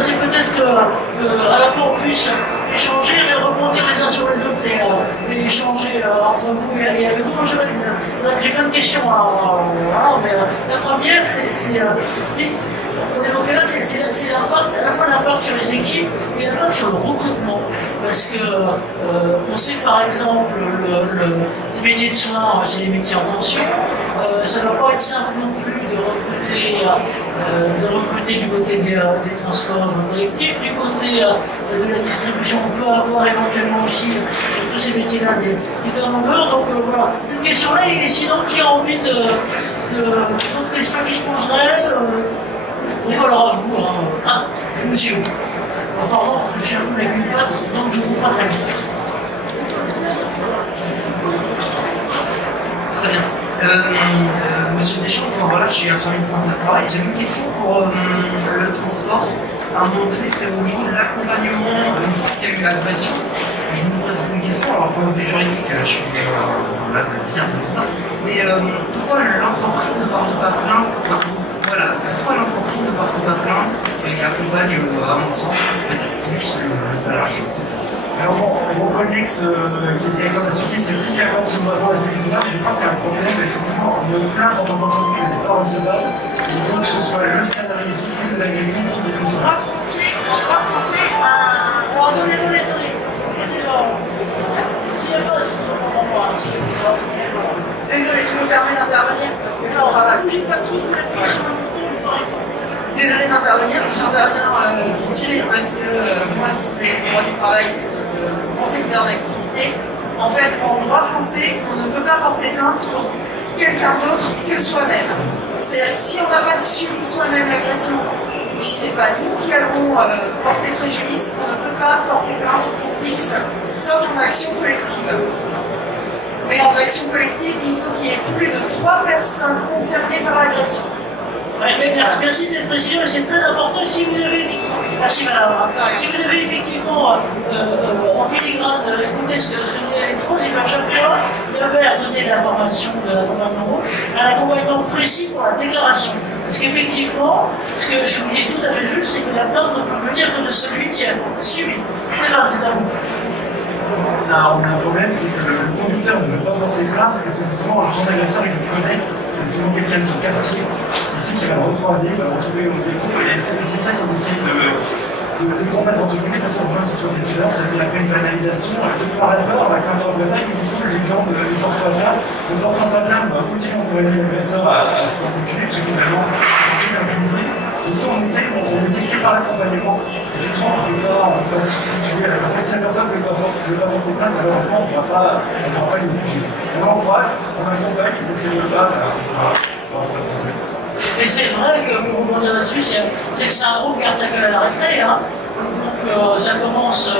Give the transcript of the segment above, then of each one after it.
c'est peut-être qu'à la fois on puisse échanger, mais rebondir les uns sur les autres et échanger entre vous et avec vous. Moi, j'ai plein de questions. Voilà, mais la première, on évoquait là, c'est à la fois l'impact sur les équipes et l'impact sur le recrutement. Parce que on sait par exemple les métiers de soins, c'est des métiers en tension. Ça ne va pas être simple non plus de recruter du côté des transports collectifs, du côté de la distribution. On peut avoir éventuellement aussi sur tous ces métiers-là des turnovers. Donc voilà, une question là, et sinon qui a envie d'autres questions qui se poseraient, je alors à vous. Ah, monsieur. Pardon, je suis un peu avec une patte, donc je ne trouve pas très vite. Très bien. Monsieur Deschamps, enfin voilà, je suis infirmier de santé au travail. J'avais une question pour le transport. À un moment donné, c'est au niveau de l'accompagnement, une fois qu'il y a eu l'agression. Je me pose une question, alors point de vue juridique, je suis là de dire tout ça, mais pourquoi l'entreprise ne porte pas plainte? Voilà, pourquoi l'entreprise ne porte pas plainte et accompagne, à mon sens, peut-être plus le salarié? Alors mon collègue qui est directeur de la société, c'est plus capable de voir les émissions-là, mais je crois qu'il y a un problème, effectivement, une plainte en tant qu'entreprise n'est pas recevable, il faut que ce soit le salarié victime de l'agression qui est recevable. Désolé, je me permets d'intervenir parce que je travaille. Désolé d'intervenir, j'interviens utile parce que moi c'est le droit du travail, mon secteur d'activité. En fait, en droit français, on ne peut pas porter plainte pour quelqu'un d'autre que soi-même. C'est-à-dire que si on n'a pas subi soi-même l'agression, ou si c'est pas nous qui allons porter préjudice, on ne peut pas porter plainte pour X, sauf en action collective. Mais en action collective, il faut qu'il y ait plus de 3 personnes concernées par l'agression. Ouais, merci de cette précision, mais c'est très important. Si vous avez merci madame. Si vous avez effectivement en filigrane écouté ce que nous allons trop, c'est qu'à chaque fois, il devait à côté de la formation de l'accompagnement, un accompagnement précis pour la déclaration. Parce qu'effectivement, ce que je vous dis tout à fait juste, c'est que la plainte ne peut venir que de celui qui a subi. C'est à vous. On a un problème, c'est que le conducteur ne veut pas porter plainte parce que c'est souvent son agresseur qui le connaît, c'est souvent quelqu'un de son quartier, ici qui va le recroiser, il va le retrouver au dépôt, et c'est ça qu'on essaie de combattre entre guillemets, parce qu'on rejoint cette situation d'étudiants, ça fait une banalisation, par rapport à la crainte de voisin, du coup les gens ne portent pas plainte, ne portant pas plainte, continuent à encourager l'agresseur à se faire reculer, parce que finalement, c'est toute l'impunité. Donc on essaie que par l'accompagnement, effectivement, on ne peut pas substituer à la personne. Si la personne ne veut pas porter plainte, malheureusement, on ne pourra pas les bouger. On l'encourage, on accompagne, on essaie de pas. Et c'est vrai que pour rebondir là-dessus, c'est le syndrome garde la gueule à la récré. Hein. Donc ça commence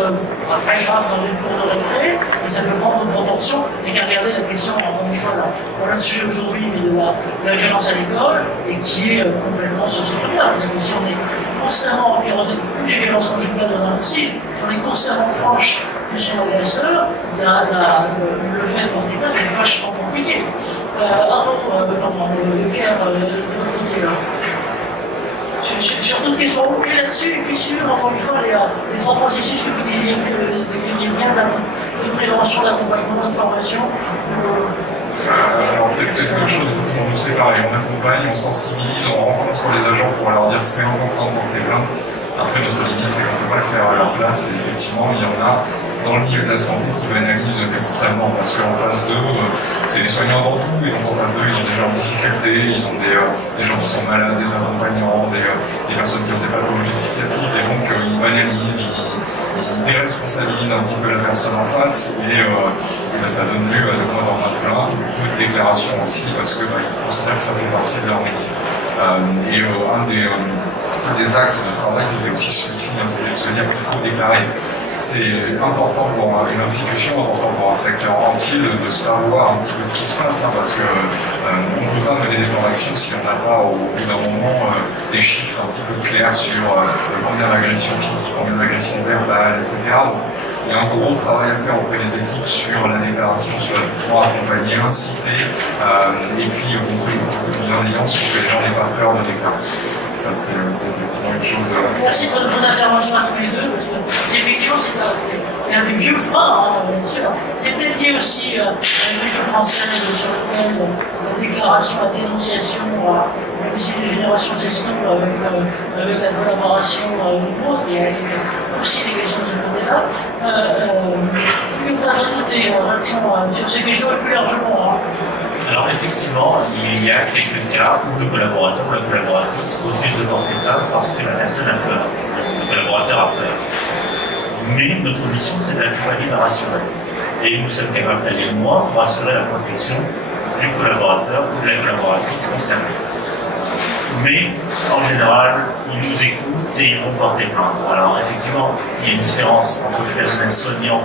très grave dans une cour de récré, et ça peut prendre une proportion. Et qu'à regarder la question, encore une fois, voilà le sujet aujourd'hui, mais de la violence à l'école, et qui est complètement sur ce truc-là. Si on est constamment environné, ou les violences conjugales dans un si on est constamment proche de son agresseur, le fait de porter plainte est vachement compliqué. Arnaud, le Pierre, de votre côté là. Sur toute question, et là-dessus, et puis sur, encore une fois, les 3 processus que vous disiez, décriviez bien de prévention, d'accompagnement, de formation. Alors peut-être quelque chose, effectivement, nous c'est pareil, on accompagne, on sensibilise, on rencontre les agents pour leur dire c'est important de porter plainte. Après notre limite c'est qu'on ne peut pas le faire à leur place, et effectivement il y en a dans le milieu de la santé qui banalisent extrêmement, parce qu'en face d'eux, c'est les soignants avant tout, et donc en face d'eux, ils ont des gens en difficulté, ils ont des gens qui sont malades, des accompagnants, des personnes qui ont des pathologies psychiatriques, et donc ils banalisent, ils déresponsabilisent un petit peu la personne en face, et ça donne lieu à de moins en moins de plaintes, et beaucoup de déclarations aussi, parce qu'ils considèrent que ça fait partie de leur métier. Un des axes de travail, c'était aussi celui-ci, c'est de se dire qu'il faut déclarer. C'est important pour une institution, important pour un secteur entier de savoir un petit peu ce qui se passe, hein, parce qu'on ne peut pas mener des plans d'action si on n'a pas au bout d'un moment des chiffres un petit peu clairs sur combien d'agressions physiques, combien d'agressions verbales, etc. Donc, il y a un gros travail à faire auprès des équipes sur la déclaration, sur la accompagner, inciter, et puis montrer beaucoup de bienveillance pour que les gens n'aient pas peur de déclarer. Ça, c'est effectivement une chose. Merci pour votre intervention à tous les deux, parce que effectivement, c'est un des vieux freins, hein, bien sûr. C'est peut-être lié aussi à la lutte française sur laquelle la déclaration, la dénonciation, même si les générations s'estompent avec la collaboration d'une autre, il y a aussi des questions de ce côté-là. Vous avez toutes les réactions sur ces questions et plus largement. Alors effectivement, il y a quelques cas où le collaborateur ou la collaboratrice refuse de porter plainte parce que la personne a peur, le collaborateur a peur. Mais notre mission, c'est d'accompagner la rassurer. Et nous sommes capables d'aller loin pour assurer la protection du collaborateur ou de la collaboratrice concernée. Mais en général, ils nous écoutent et ils vont porter plainte. Alors effectivement, il y a une différence entre le personnel soignant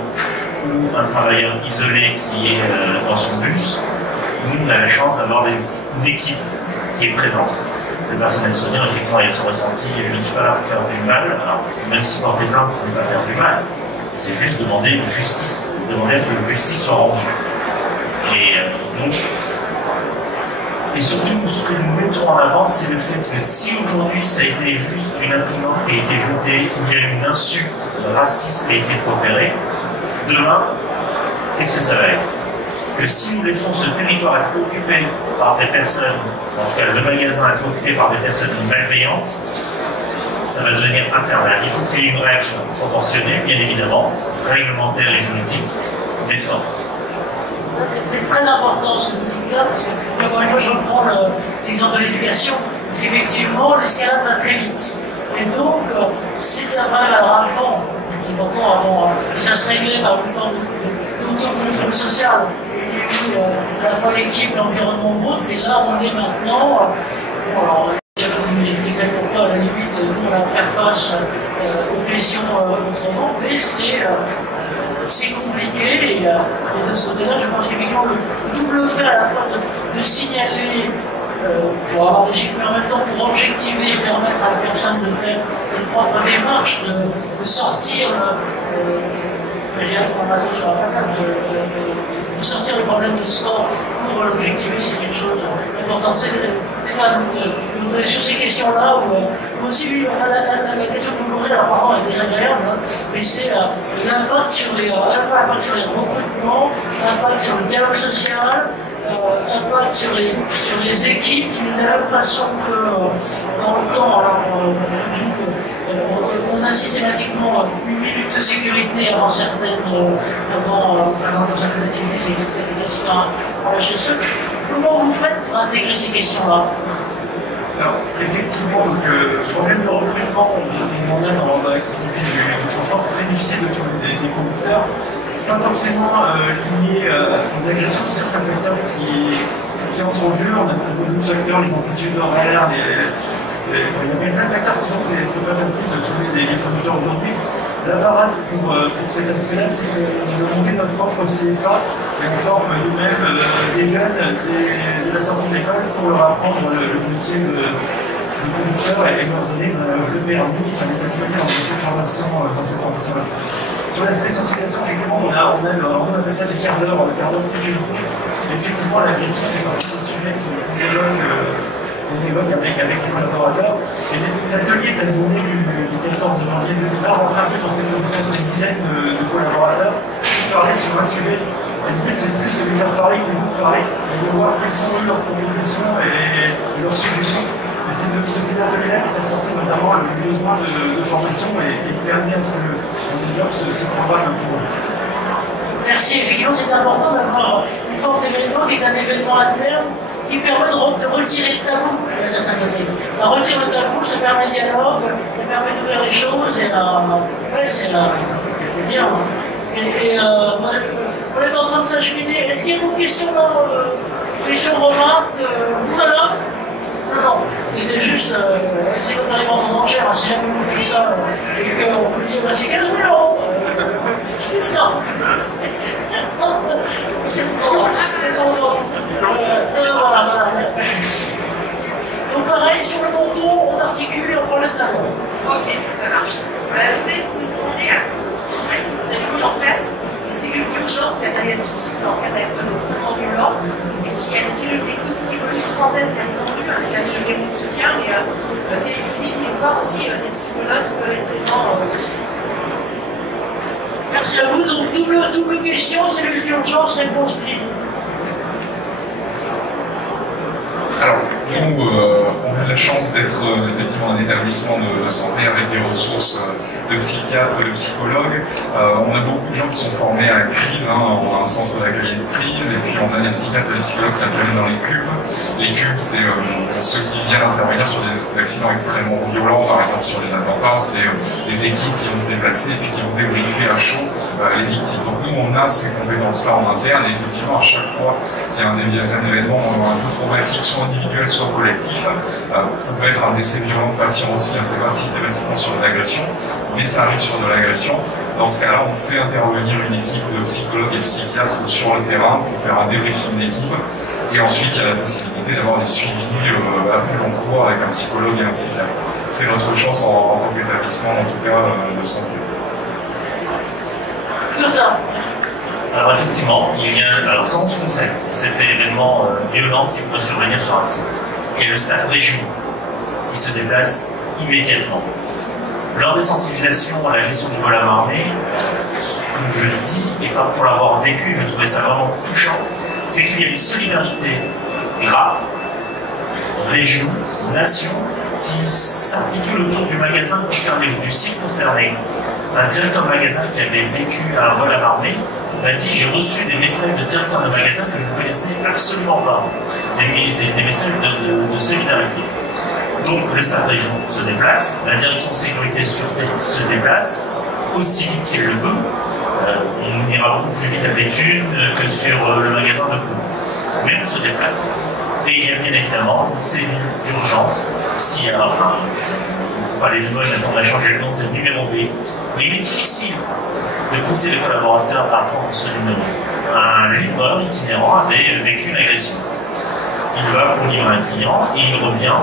ou un travailleur isolé qui est dans son bus. Nous, on a la chance d'avoir une équipe qui est présente. Le personnel soignant, effectivement, il a son ressenti et je ne suis pas là pour faire du mal. Alors, même si porter plainte, ce n'est pas faire du mal, c'est juste demander justice, demander à ce que la justice soit rendue. Et surtout, ce que nous mettons en avant, c'est le fait que si aujourd'hui ça a été juste une imprimante qui a été jetée, ou il y a une insulte raciste qui a été proférée, demain, qu'est-ce que ça va être? Que si nous laissons ce territoire être occupé par des personnes, en tout cas le magasin être occupé par des personnes malveillantes, ça va devenir infernal. Il faut qu'il y ait une réaction proportionnée, bien évidemment, réglementaire et juridique, mais forte. C'est très important ce que vous dites là, parce que, encore une fois, je reprends l'exemple de l'éducation, parce qu'effectivement, l'escalade va très vite. Et donc, c'est un mal avant, c'est important avant, et ça se réglait par une forme d'autocontrôle social. À la fois l'équipe, l'environnement ou autre, et là on est maintenant. Alors, vous nous expliquerez pourquoi, à la limite, nous on va faire face aux questions autrement, mais c'est compliqué, et de ce côté-là, je pense qu'effectivement, le double fait à la fois de signaler pour avoir des chiffres, mais en même temps pour objectiver et permettre à la personne de faire cette propre démarche, de sortir je dirais qu'on a sur la patate, de sortir le problème de sport pour l'objectiver, c'est une chose importante. Stéphane, sur ces questions-là, vous aussi vu la question que vous posez, alors apparemment est désagréable, hein, mais c'est l'impact sur les recrutements, l'impact sur le dialogue social, impact sur les équipes, de la même façon que dans le temps, alors, on a systématiquement une minute de sécurité avant certaines activités, c'est efficace à la HSE. Comment vous faites pour intégrer ces questions-là? Alors, effectivement, le problème de recrutement, on en a dans l'activité du transport, c'est très difficile de trouver des conducteurs. Pas forcément lié aux agressions, c'est sûr que c'est un facteur qui entre en jeu. On a beaucoup de facteurs, les amplitudes horaires, il y a plein de facteurs qui font que c'est pas facile de trouver des conducteurs aujourd'hui. La parade pour cet aspect-là, c'est de monter notre propre CFA et on forme nous-mêmes des jeunes de la sortie de l'école pour leur apprendre le métier de conducteur et leur donner le permis, enfin les accompagner dans cette formation-là. Sur l'aspect sensibilisation, effectivement, on appelle ça des quarts d'heure de sécurité. Et effectivement, l'agression fait partie des sujets qu'on évoque avec les collaborateurs. Et l'atelier de la journée du 14 janvier 2020 rentre un peu dans cette une dizaine de collaborateurs qui parlaient sur un sujet. Et le but, c'est plus de lui faire parler que de nous parler, et de voir quelles sont leurs propositions et leurs suggestions. Et c'est de ces ateliers-là qui est sorti notamment le besoin de formation et qui a amené à ce qu'on développe ce programme pour eux. Merci, effectivement, c'est important d'avoir une forme d'événement qui est un événement interne qui permet de retirer le tabou à certains côtés. Retirer le tabou, ça permet le dialogue, ça permet d'ouvrir les choses, et c'est bien. On est en train de s'acheminer. Est-ce qu'il y a d'autres questions là? Questions, remarques? Voilà. Non, c'était juste, c'est comme dans les ventes en enchères, si jamais vous faites ça et qu'on vous dit, c'est 15 000 €. C'est ça. Voilà. Donc pareil, sur le menton, on articule et on prend le salon. Ok, ça marche. Je voulais vous demander, en fait, si vous avez mis en place des cellules d'urgence quand il y a des soucis dans le cas d'alcool extrêmement violent, et s'il y a des cellules d'écoute psychologique trentaine, bien entendu, avec un numéro de soutien, mais téléphonique double question, cellule d'urgence, réponse prime. Alors, nous, on a la chance d'être effectivement un établissement de santé avec des ressources de psychiatres, de psychologues. On a beaucoup de gens qui sont formés à la crise, hein. On a un centre d'accueil de crise, et puis on a des psychiatres et des psychologues qui interviennent dans les cubes. Les cubes, c'est ceux qui viennent intervenir sur des accidents extrêmement violents, par exemple sur les attentats. C'est des équipes qui vont se déplacer et puis qui vont débriefer à chaud les victimes. Donc nous, on a ces compétences-là en interne, et effectivement, à chaque fois qu'il y a un événement un peu traumatique, soit individuel, soit collectif, ça peut être un décès violent de patient aussi, hein. C'est pas systématiquement sur une agression, mais ça arrive sur de l'agression. Dans ce cas-là, on fait intervenir une équipe de psychologues et psychiatres sur le terrain pour faire un débriefing d'équipe, et ensuite il y a la possibilité d'avoir des suivis à plus long cours avec un psychologue et un psychiatre. C'est notre chance en tant qu'établissement, en tout cas, de santé. Alors effectivement, alors quand on se contacte cet événement violent qui pourrait survenir sur un site, il y a le staff région qui se déplace immédiatement. Lors des sensibilisations à la gestion du vol à main armée, ce que je dis, et pour l'avoir vécu, je trouvais ça vraiment touchant, c'est qu'il y a une solidarité grave, région, nation, qui s'articule autour du magasin concerné, du site concerné. Un directeur de magasin qui avait vécu un vol à main armée m'a dit: j'ai reçu des messages de directeurs de magasin que je ne connaissais absolument pas, des messages de solidarité. Donc le staff région se déplace, la direction sécurité et sûreté se déplace, aussi vite qu'elle le peut. On ira beaucoup plus vite à Béthune que sur le magasin de Pau. Mais on se déplace. Et il y a bien évidemment une cellule d'urgence, s'il y a on ne peut pas les nommer, on a changé le nom, c'est le numéro B. Mais il est difficile de pousser les collaborateurs à prendre ce numéro. Un livreur itinérant avait vécu une agression. Il va pour livrer un client et il revient.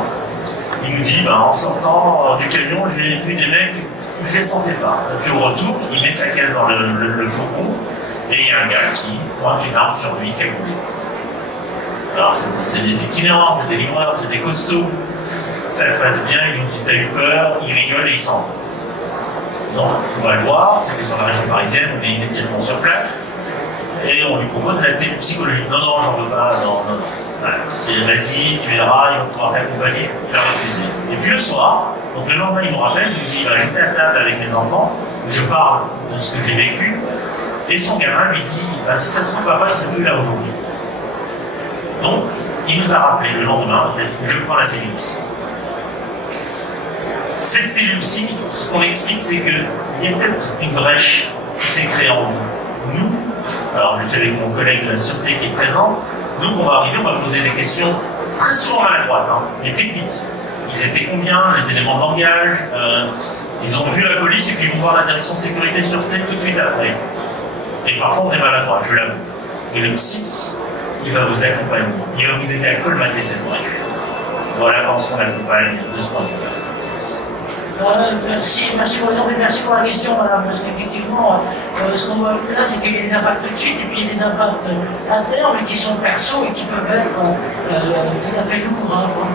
Il nous dit, en sortant du camion, j'ai vu des mecs, je ne les sentais pas. Et puis au retour, il met sa caisse dans le fourgon et il y a un gars qui pointe une arme sur lui, cagoulé. Alors c'est des itinérants, c'est des livreurs, c'est des costauds. Ça se passe bien, ils nous disent t'as eu peur, ils rigolent et ils s'en vont. Donc on va le voir, c'était sur la région parisienne, on est immédiatement sur place et on lui propose la cellule psychologique. Non, j'en veux pas, non. Voilà, c'est vas-y, tu verras, il va pouvoir t'accompagner. Il a refusé. Et puis le soir, donc le lendemain, il nous rappelle, il nous dit j'étais à table avec mes enfants, je parle de ce que j'ai vécu, et son gamin lui dit si ça se trouve, papa, il serait plus là aujourd'hui. Donc, il nous a rappelé le lendemain, il a dit je prends la cellule psy. Cette cellule psy, ce qu'on explique, c'est qu'il y a peut-être une brèche qui s'est créée en vous. Nous, alors je suis avec mon collègue de la sûreté qui est présent, nous, on va arriver, on va poser des questions très souvent maladroites, les techniques. Ils étaient combien, les éléments de langage, ils ont vu la police et puis ils vont voir la direction sécurité et sûreté tout de suite après. Et parfois on est maladroit, je l'avoue. Et le psy, il va vous accompagner, il va vous aider à colmater cette brèche. Voilà comment on accompagne de ce point de vue. Merci pour la question, madame, parce qu'effectivement, ce qu'on voit là, c'est qu'il y a des impacts tout de suite, et puis il y a des impacts internes, mais qui sont perso et qui peuvent être tout à fait lourds.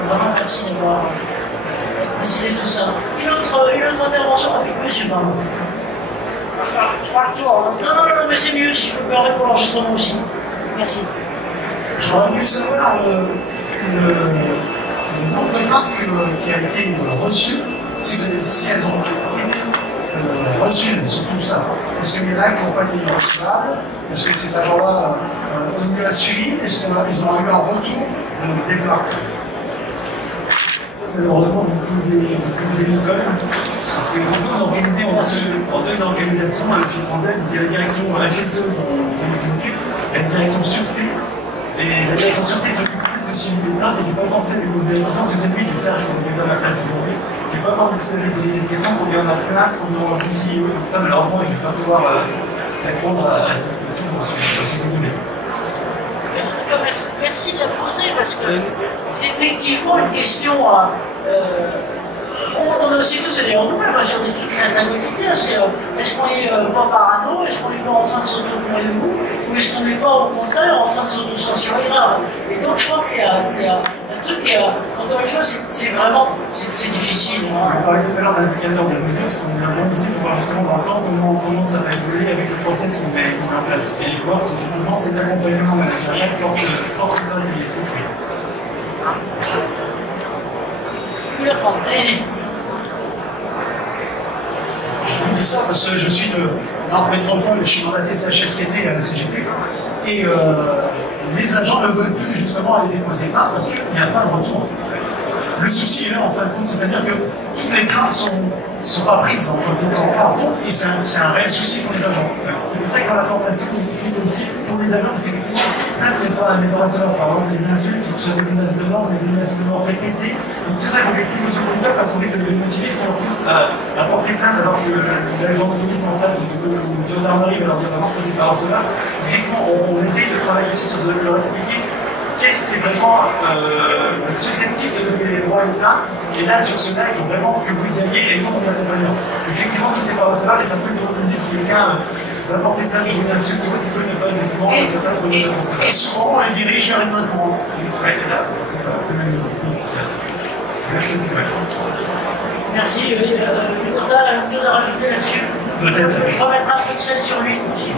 Vraiment, merci d'avoir précisé tout ça. Une autre intervention avec monsieur, pardon. Non, mais c'est mieux si je peux me permettre pour l'enregistrement aussi. Merci. J'aurais voulu savoir le nombre de marques qui a été reçu. Si elles ont été reçues sur tout ça, est-ce qu'il y en a qui n'ont pas été irrecevables? Est-ce que ces agents-là ont eu un suivi? Est-ce qu'ils ont eu un retour des plaintes? Malheureusement, vous posez une colle, parce que nous on est organisé en deux organisations depuis Transdev. Il y a la direction HSE qui s'occupe, la direction sûreté, et la direction sûreté s'occupe plus de suivi des plaintes et qui n'est pas pensé avec nos délinquants, parce que c'est lui, c'est Serge, on est dans la classe aujourd'hui. Je ne vais pas avoir de poser des questions pour qu'il y en a plainte, pour nous en outil, donc ça malheureusement je ne vais pas pouvoir répondre à cette question dans ce désolé. Merci de la poser parce que c'est effectivement une question. On a aussi tous des nous-mêmes sur des trucs très quotidiens. Est-ce qu'on n'est pas parano? Est-ce qu'on n'est pas en train de s'auto-courir le bout? Ou est-ce qu'on n'est pas au contraire en train de s'auto-censurer grave? Et donc je crois que c'est un truc qui est, encore une fois, c'est vraiment difficile. On parlait tout à l'heure d'indicateur de mesure, c'est un bon outil pour voir justement dans le temps comment ça va évoluer avec le process qu'on met en place. Et voir si effectivement cet accompagnement managérial porte pas ses fruits. Vous voulez reprendre, allez-y. Je vous dis ça parce que je suis de Nantes Métropole, je suis mandaté CHSCT à la CGT, et les agents ne veulent plus justement aller déposer plainte parce qu'il n'y a pas de retour. Le souci est là en fin de compte, c'est-à-dire que toutes les plaintes sont pas prises en compte, et c'est un réel souci pour les agents. C'est pour ça que dans la formation, on explique aussi pour les agents, parce qu'effectivement, plainte n'est pas un décorateur. Par exemple, les insultes, il faut que ce soit des menaces de mort, des menaces de mort répétées. Donc tout ça, il faut l'expliquer aussi aux conducteurs parce qu'on risque de les motiver si en plus à porter plainte alors que l'agent de police en face ou de gendarmerie va leur dire non, ça c'est pas recevable. Effectivement, on essaye de travailler aussi sur leur expliquer qu'est-ce qui est vraiment susceptible de donner les droits à une plainte. Et là, sur cela, il faut vraiment que vous y alliez et non vous accompagnez. Effectivement, tout n'est pas recevable et ça peut être reposé si quelqu'un va porter plainte pour une insulte ou autre, il peut ne pas effectivement porter plainte pour une insulte. Et souvent, on les dirige vers une main courante. Oui, là, c'est pas quand même efficace. Merci. Merci. On a une chose à rajouter là-dessus. Peut-être. Je remettrai un peu de sel sur lui aussi.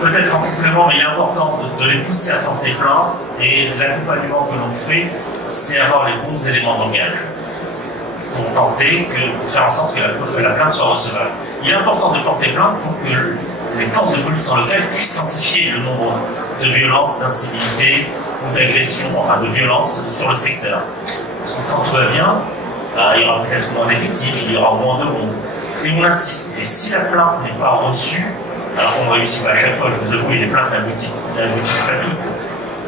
Peut-être en complément, mais il est important de les pousser à porter plainte et l'accompagnement que l'on fait, c'est avoir les bons éléments de langage pour tenter pour faire en sorte que la plainte soit recevable. Il est important de porter plainte pour que les forces de police en local puissent quantifier le nombre de violences, d'incivilités ou d'agressions, enfin de violences sur le secteur. Parce que quand tout va bien, il y aura peut-être moins d'effectifs, il y aura moins de monde. Et on insiste. Et si la plainte n'est pas reçue, alors on ne réussit pas à chaque fois, je vous avoue, les plaintes n'aboutissent pas toutes.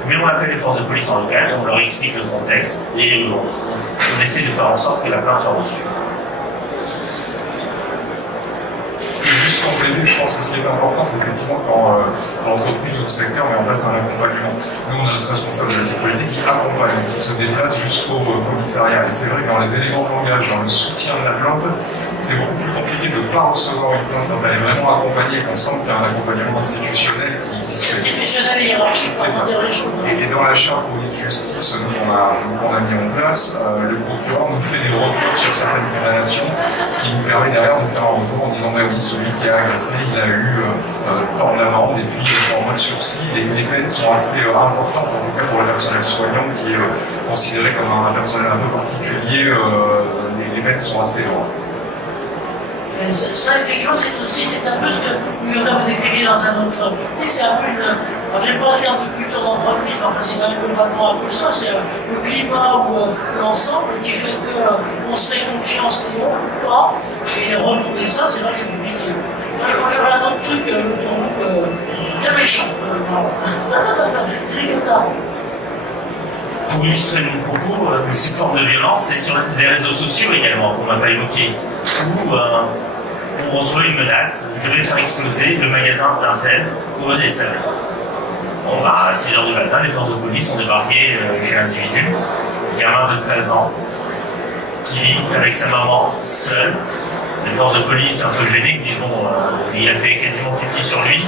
Mais on appelle les forces de police en local, on leur explique le contexte et on essaie de faire en sorte que la plainte soit reçue. Juste compléter, je pense que ce qui est important, c'est effectivement quand l'entreprise ou le secteur met en place un accompagnement. Nous, on a notre responsable de la sécurité qui accompagne, qui se déplace jusqu'au commissariat. Et c'est vrai que dans les éléments de langage, dans le soutien de la plainte, c'est beaucoup plus compliqué de ne pas recevoir une plainte quand elle est vraiment accompagnée et qu'on sent qu'il y a un accompagnement institutionnel qui se fait. Institutionnel et hiérarchique, C'est ça. dire les choses. Et dans la charte police-justice, nous, on a mis en place, le procureur nous fait des retours sur certaines condamnations, ce qui nous permet derrière de faire un retour en disant oui, celui qui a agressé, il a eu tant d'amende et puis en mode sursis, les peines sont assez importantes, en tout cas pour le personnel soignant qui est considéré comme un personnel un peu particulier, les peines sont assez lourdes. Ça, effectivement, c'est un peu ce que vous décriviez dans un autre. Tu sais, c'est un peu une. Alors, j'aime pas le terme de culture d'entreprise, mais enfin, c'est quand même globalement un peu ça. C'est le climat ou l'ensemble qui fait qu'on se fait confiance ou pas. Et remonter ça, c'est vrai que c'est compliqué. Moi, j'aurais un autre truc pour vous, bien méchant. Pour illustrer mon propos, ces formes de violence, c'est sur les réseaux sociaux également, qu'on n'a pas évoqué, où on reçoit une menace, je vais faire exploser le magasin d'un tel ou un SAV. Bon, à 6h du matin, les forces de police sont débarquées chez l'individu, gamin de 13 ans, qui vit avec sa maman seule. Les forces de police un peu gênées disent bon, il a fait quasiment pipi sur lui.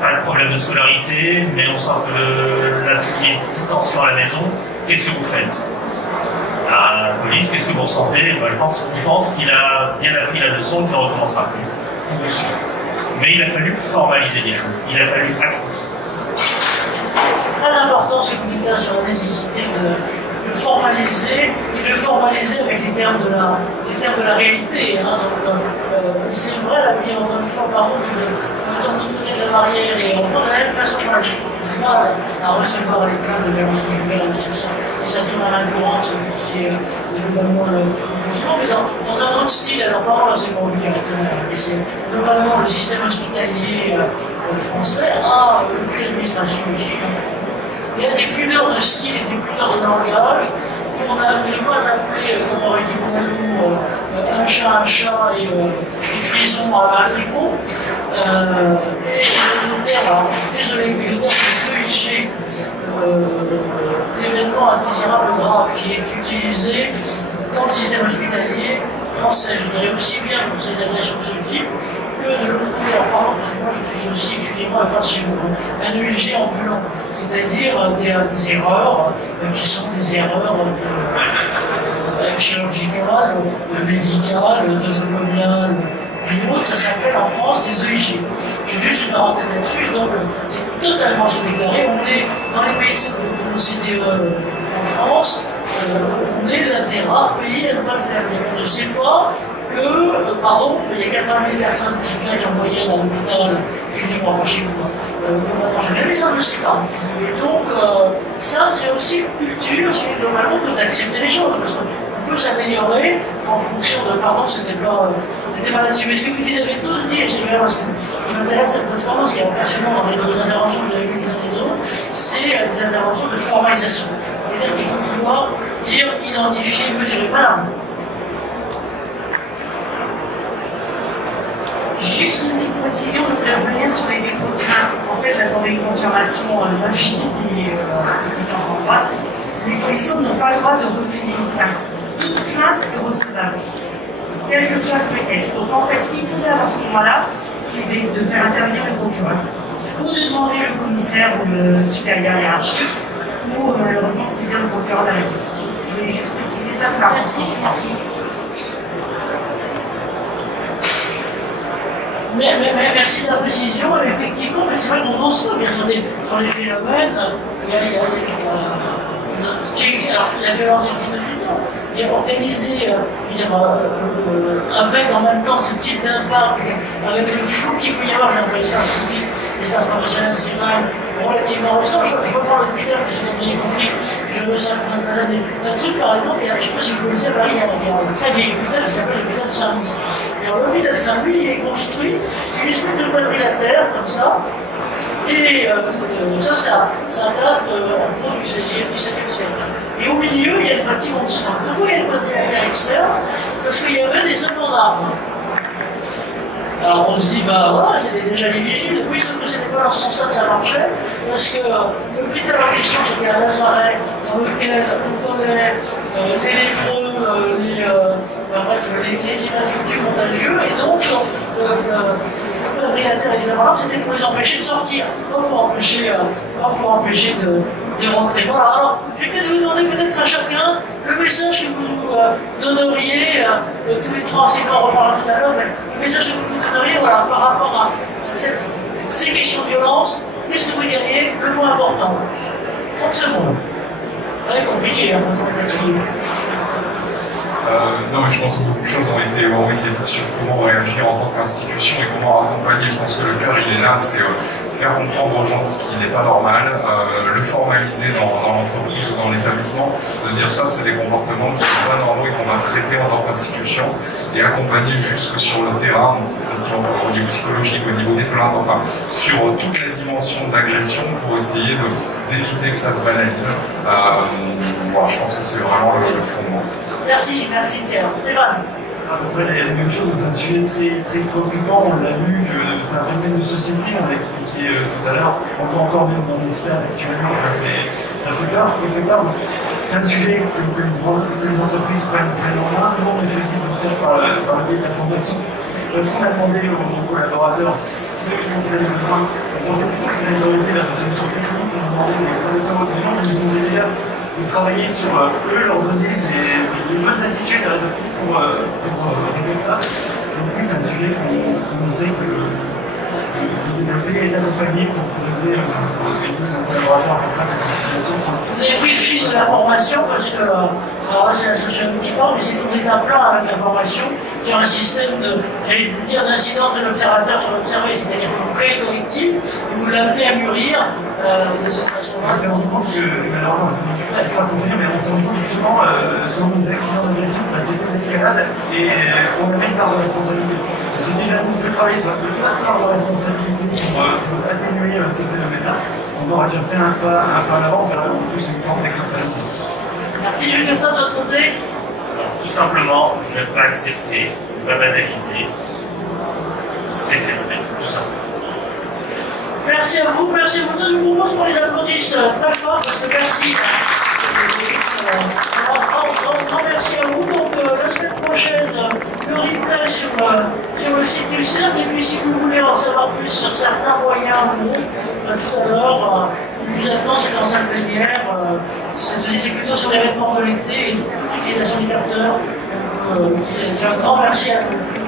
Pas de problème de scolarité, mais on sent que il y a une petite tension à la maison. Qu'est-ce que vous faites? La police, qu'est-ce que vous ressentez? Je pense qu'il a bien appris la leçon, qu'il ne recommencera plus. Mais il a fallu formaliser les choses. Il a fallu acter. Très important ce que vous dites là sur la nécessité de formaliser et de formaliser avec les termes de la réalité. Hein. C'est vrai, là, puis encore une fois, par contre, dans notre côté de la barrière et on fait de la même façon qu'on a mal à recevoir les plaintes de violence conjugale et ça tourne à la courante, c'est globalement le mouvement, mais dans un autre style, alors par là c'est pas vu directement, mais c'est globalement le système hospitalier français a depuis l'administration aussi. Il y a des pudeurs de style et des pudeurs de langage qu'on n'est pas appelé, comme aurait dit Mondou, un chat et frison à fripon. Et le terme, alors je suis désolé, mais le terme de cliché d'événements indésirables graves qui est utilisé dans le système hospitalier français, je dirais aussi bien pour ces agressions de ce type que de l'autre côté. Alors pardon, parce que moi je suis aussi, excusez-moi, pas chez vous, un ULG ambulant, c'est-à-dire des erreurs qui sont des erreurs chirurgicales donc ça s'appelle en France des EIG. Je fais juste une parenthèse là-dessus, donc c'est totalement sous-déclaré. On est dans les pays de l'OCDE en France, on est l'un des rares pays à ne pas le faire. On ne sait pas que, pardon, il y a 80 000 personnes qui claquent en moyenne à l'hôpital physiquement chez vous. Mais ça, on ne sait pas. Et donc, ça, c'est aussi une culture, c'est globalement d'accepter les choses, parce qu'on peut s'améliorer en fonction de, pardon, c'était pas là-dessus. Mais ce que vous avez tous dit, et c'est vrai, parce que ce qui m'intéresse cette transformation, ce qui est passionnant dans les interventions que vous avez vues les uns les autres, c'est des interventions de formalisation. C'est-à-dire qu'il faut pouvoir dire, identifier, mesurer. Voilà. Juste une petite précision, je voudrais revenir sur les défauts de plainte. En fait, j'attendais une confirmation d'infinité étudiante en droit. Les commissions n'ont pas le droit de refuser une plainte. Toute plainte est recevable, quel que soit le prétexte. Donc en fait, ce qu'il faut faire dans ce moment-là, c'est de faire intervenir le procureur, ou de demander le commissaire ou le supérieur hiérarchique, ou malheureusement de saisir le procureur de la République. Je voulais juste préciser ça. Merci. Merci de la précision, effectivement, mais c'est vrai qu'on en sort bien sur les phénomènes. Il y a la violence il y a organisé, avec en même temps ce type d'impact, avec le flou qu'il peut y avoir dans l'espace public, l'espace professionnel, c'est quand même relativement récent. Je reprends l'hôpital, parce que vous avez compris, je veux ça pour un truc, par exemple, je ne sais pas si vous connaissez à Paris, il y a un très vieil hôpital qui s'appelle l'hôpital de Saint-Louis. L'hôpital de Saint-Louis, il est construit, c'est une espèce de quadrilatère, comme ça, et ça date en gros du 16e, 17e siècle. Et au milieu, il y a le bâtiment de soins. Pourquoi il y a le quadrilatère externe? Parce qu'il y avait des hommes en armes. Alors on se dit, bah voilà, c'était déjà les vigiles. Oui, sauf que c'était pas dans ce sens-là que ça marchait, parce que l'hôpital en question, c'était un lazaret dans lequel on connaît les lépreux, les mal foutus contagieux, et donc le quadrilatère et les hommes en armes, c'était pour les empêcher de sortir, pas pour empêcher de rentrer. Voilà, alors je vais peut-être vous demander peut-être à chacun le message que vous nous donneriez, tous les trois, c'est on reparlera tout à l'heure, mais le message que vous nous donneriez voilà, par rapport à ces questions de violence, qu'est-ce que vous diriez, le point important. 30 secondes. C'est compliqué, quand on est fatigué. Non, mais je pense que beaucoup de choses ont été dites sur comment réagir en tant qu'institution et comment accompagner. Je pense que le cœur, il est là, c'est faire comprendre aux gens ce qui n'est pas normal, le formaliser dans l'entreprise ou dans l'établissement, de dire ça, c'est des comportements qui ne sont pas normaux et qu'on va traiter en tant qu'institution, et accompagner jusque sur le terrain, donc c'est effectivement au niveau psychologique, au niveau des plaintes, enfin, sur toute la dimension de l'agression pour essayer d'éviter que ça se banalise. Voilà, je pense que c'est vraiment le fondement. Merci Pierre. Stéphane. À peu près la même chose, c'est un sujet très, très préoccupant, on l'a vu, que c'est un phénomène de société, on l'a expliqué tout à l'heure, on peut encore même dans les sphères actuellement, enfin, ça fait peur, quelque part. C'est un sujet que les entreprises prennent en main, nous on essaie de le faire par le biais de la formation. Parce qu'on a demandé aux collaborateurs, ceux dont ils avaient besoin, dans cette époque, ils allaient s'orienter vers des solutions techniques, on a demandé des connaissances européennes, ils nous ont demandé déjà de travailler sur eux, leur donner des bonnes attitudes à adopter pour régler ça. Donc oui, c'est un sujet qu'on essaie de développer et d'accompagner pour aider nos collaborateurs à faire face à cette situation. Vous avez pris le fil de la formation parce que, alors là c'est la sociologue qui parle, mais c'est tourné d'un plan avec la formation sur un système d'incidence de l'observateur sur l'observé, c'est-à-dire que vous créez le collectif et vous l'amenez à mûrir de cette façon-là. On s'est rendu compte que, malheureusement, je ne vais pas confirmer, mais on s'est rendu compte que souvent, dans nos accidents d'agression, on a été l'escalade et on avait une part de responsabilité. C'est déjà nous de travailler sur la part de responsabilité pour atténuer ce phénomène-là. On aura déjà fait un pas en avant, on verra en plus une forme d'exemplarité. Merci, Julien, de votre côté. Tout simplement, ne pas accepter, ne pas banaliser ces phénomènes, tout simplement. Merci à vous tous. Je vous propose qu'on les applaudisse très fort parce que merci. Grand merci à vous. Donc la semaine prochaine, le replay sur le site du CERF. Et puis si vous voulez en savoir plus sur certains moyens, tout à l'heure, vous attend, c'est en salle plénière. C'est plutôt sur les vêtements connectés et toute l'utilisation des capteurs. Un grand merci à vous.